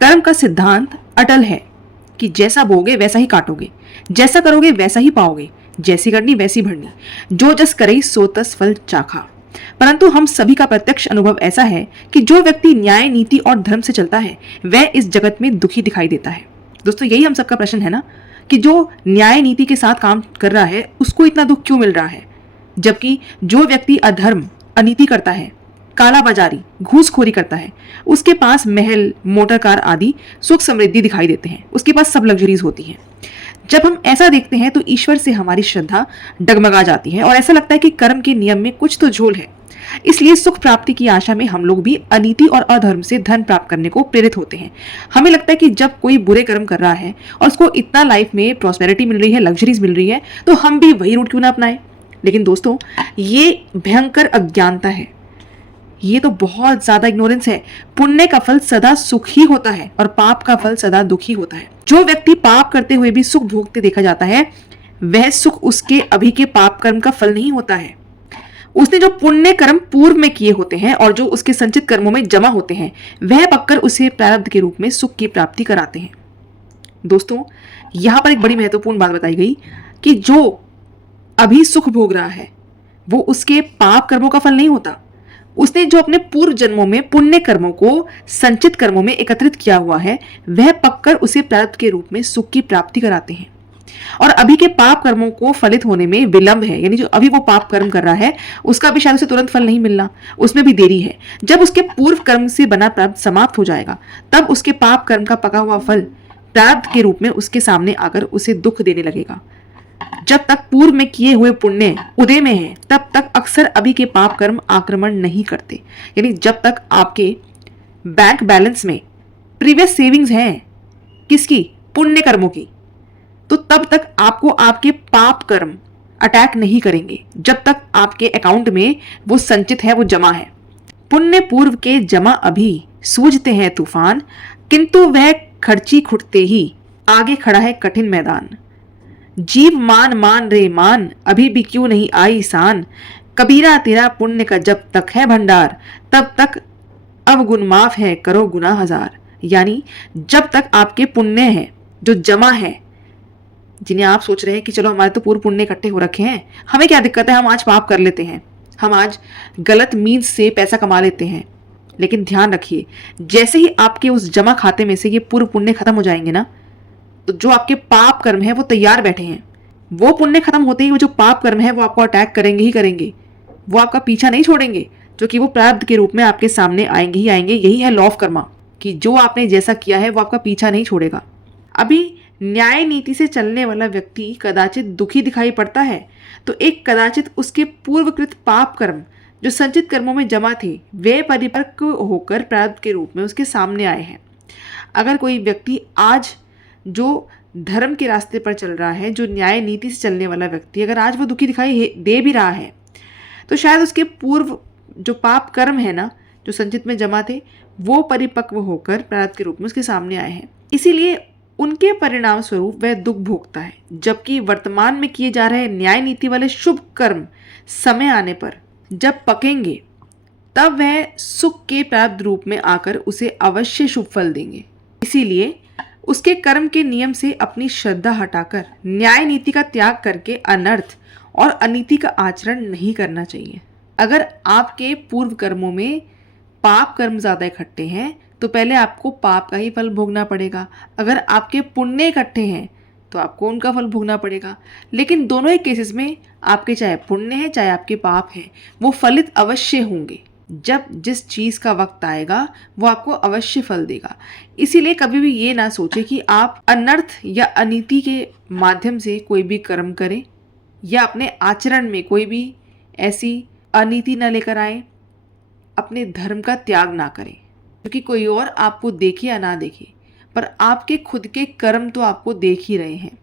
कर्म का सिद्धांत अटल है कि जैसा बोगे वैसा ही काटोगे, जैसा करोगे वैसा ही पाओगे, जैसी करनी वैसी भरनी, जो जस करे सो तस फल चाखा। परंतु हम सभी का प्रत्यक्ष अनुभव ऐसा है कि जो व्यक्ति न्याय, नीति और धर्म से चलता है वह इस जगत में दुखी दिखाई देता है। दोस्तों, यही हम सबका प्रश्न है ना, कि जो न्याय नीति के साथ काम कर रहा है उसको इतना दुख क्यों मिल रहा है, जबकि जो व्यक्ति अधर्म, अनीति करता है, कालाबाजारी, घूसखोरी करता है, उसके पास महल, मोटर कार आदि सुख समृद्धि दिखाई देते हैं, उसके पास सब लग्जरीज होती हैं। जब हम ऐसा देखते हैं तो ईश्वर से हमारी श्रद्धा डगमगा जाती है और ऐसा लगता है कि कर्म के नियम में कुछ तो झोल है। इसलिए सुख प्राप्ति की आशा में हम लोग भी अनीति और अधर्म से धन प्राप्त करने को प्रेरित होते हैं। हमें लगता है कि जब कोई बुरे कर्म कर रहा है और उसको इतना लाइफ में प्रॉस्पेरिटी मिल रही है, लग्जरीज मिल रही है, तो हम भी वही रूट क्यों ना अपनाएं। लेकिन दोस्तों, ये भयंकर अज्ञानता है, ये तो बहुत ज्यादा इग्नोरेंस है। पुण्य का फल सदा सुख ही होता है और पाप का फल सदा दुख ही होता है। जो व्यक्ति पाप करते हुए भी सुख भोगते देखा जाता है वह सुख उसके अभी के पाप कर्म का फल नहीं होता है। उसने जो पुण्य कर्म पूर्व में किए होते हैं और जो उसके संचित कर्मों में जमा होते हैं वह पककर उसे प्रारब्ध के रूप में सुख की प्राप्ति कराते हैं। दोस्तों, यहां पर एक बड़ी महत्वपूर्ण बात बताई गई कि जो अभी सुख भोग रहा है वो उसके पाप कर्मों का फल नहीं होता। उसने जो अपने पूर्व जन्मों में पुण्य कर्मों को संचित कर्मों में एकत्रित किया हुआ है वह पककर उसे प्रारब्ध के रूप में सुख की प्राप्ति कराते हैं। और अभी के पाप कर्मों को फलित होने में विलंब है, यानी जो अभी वो पाप कर्म कर रहा है उसका भी शायद उसे तुरंत फल नहीं मिलना, उसमें भी देरी है। जब उसके पूर्व कर्म से बना प्रारब्ध समाप्त हो जाएगा तब उसके पाप कर्म का पका हुआ फल प्रारब्ध के रूप में उसके सामने आकर उसे दुख देने लगेगा। जब तक पूर्व में किए हुए पुण्य उदय में है तब तक अक्सर अभी के पाप कर्म आक्रमण नहीं करते। यानी जब तक आपके बैंक बैलेंस में प्रीवियस सेविंग्स हैं, किसकी? पुण्य कर्मों की, तो तब तक आपको आपके पाप कर्म अटैक नहीं करेंगे जब तक आपके अकाउंट में वो संचित है, वो जमा है। पुण्य पूर्व के जमा अभी सूझते हैं तूफान, किंतु वह खर्ची खुटते ही आगे खड़ा है कठिन मैदान। जीव मान मान रे मान, अभी भी क्यों नहीं आई सान, कबीरा तेरा पुण्य का जब तक है भंडार, तब तक अब गुण माफ है करो गुना हजार। यानी जब तक आपके पुण्य है जो जमा है, जिन्हें आप सोच रहे हैं कि चलो हमारे तो पूर्व पुण्य इकट्ठे हो रखे हैं, हमें क्या दिक्कत है, हम आज पाप कर लेते हैं, हम आज गलत मीन्स से पैसा कमा लेते हैं। लेकिन ध्यान रखिए, जैसे ही आपके उस जमा खाते में से ये पूर्व पुण्य खत्म हो जाएंगे ना, तो जो आपके पाप कर्म है वो तैयार बैठे हैं। वो पुण्य खत्म होते ही वो जो पाप कर्म है वो आपको अटैक करेंगे ही करेंगे, वो आपका पीछा नहीं छोड़ेंगे, जो कि वो प्रारब्ध के रूप में आपके सामने आएंगे ही आएंगे। यही है लॉ ऑफ कर्मा, कि जो आपने जैसा किया है वो आपका पीछा नहीं छोड़ेगा। अभी न्याय नीति से चलने वाला व्यक्ति कदाचित दुखी दिखाई पड़ता है, तो एक कदाचित उसके पूर्वकृत पाप कर्म जो संचित कर्मों में जमा थे वे परिपक्व होकर प्रारब्ध के रूप में उसके सामने आए हैं। अगर कोई व्यक्ति आज जो धर्म के रास्ते पर चल रहा है, जो न्याय नीति से चलने वाला व्यक्ति, अगर आज वो दुखी दिखाई दे भी रहा है तो शायद उसके पूर्व जो पाप कर्म है ना, जो संचित में जमा थे, वो परिपक्व होकर प्रारब्ध के रूप में उसके सामने आए हैं। इसीलिए उनके परिणाम स्वरूप वह दुख भोगता है। जबकि वर्तमान में किए जा रहे न्याय नीति वाले शुभ कर्म समय आने पर जब पकेंगे तब वह सुख के प्रारब्ध रूप में आकर उसे अवश्य शुभ फल देंगे। इसीलिए उसके कर्म के नियम से अपनी श्रद्धा हटाकर न्याय नीति का त्याग करके अनर्थ और अनीति का आचरण नहीं करना चाहिए। अगर आपके पूर्व कर्मों में पाप कर्म ज्यादा इकट्ठे हैं तो पहले आपको पाप का ही फल भोगना पड़ेगा। अगर आपके पुण्य इकट्ठे हैं तो आपको उनका फल भोगना पड़ेगा। लेकिन दोनों ही केसेस में आपके चाहे पुण्य है चाहे आपके पाप है, वो फलित अवश्य होंगे। जब जिस चीज़ का वक्त आएगा वो आपको अवश्य फल देगा। इसीलिए कभी भी ये ना सोचे कि आप अनर्थ या अनीति के माध्यम से कोई भी कर्म करें या अपने आचरण में कोई भी ऐसी अनीति न लेकर आए, अपने धर्म का त्याग ना करें, क्योंकि कोई और आपको देखे या ना देखे पर आपके खुद के कर्म तो आपको देख ही रहे हैं।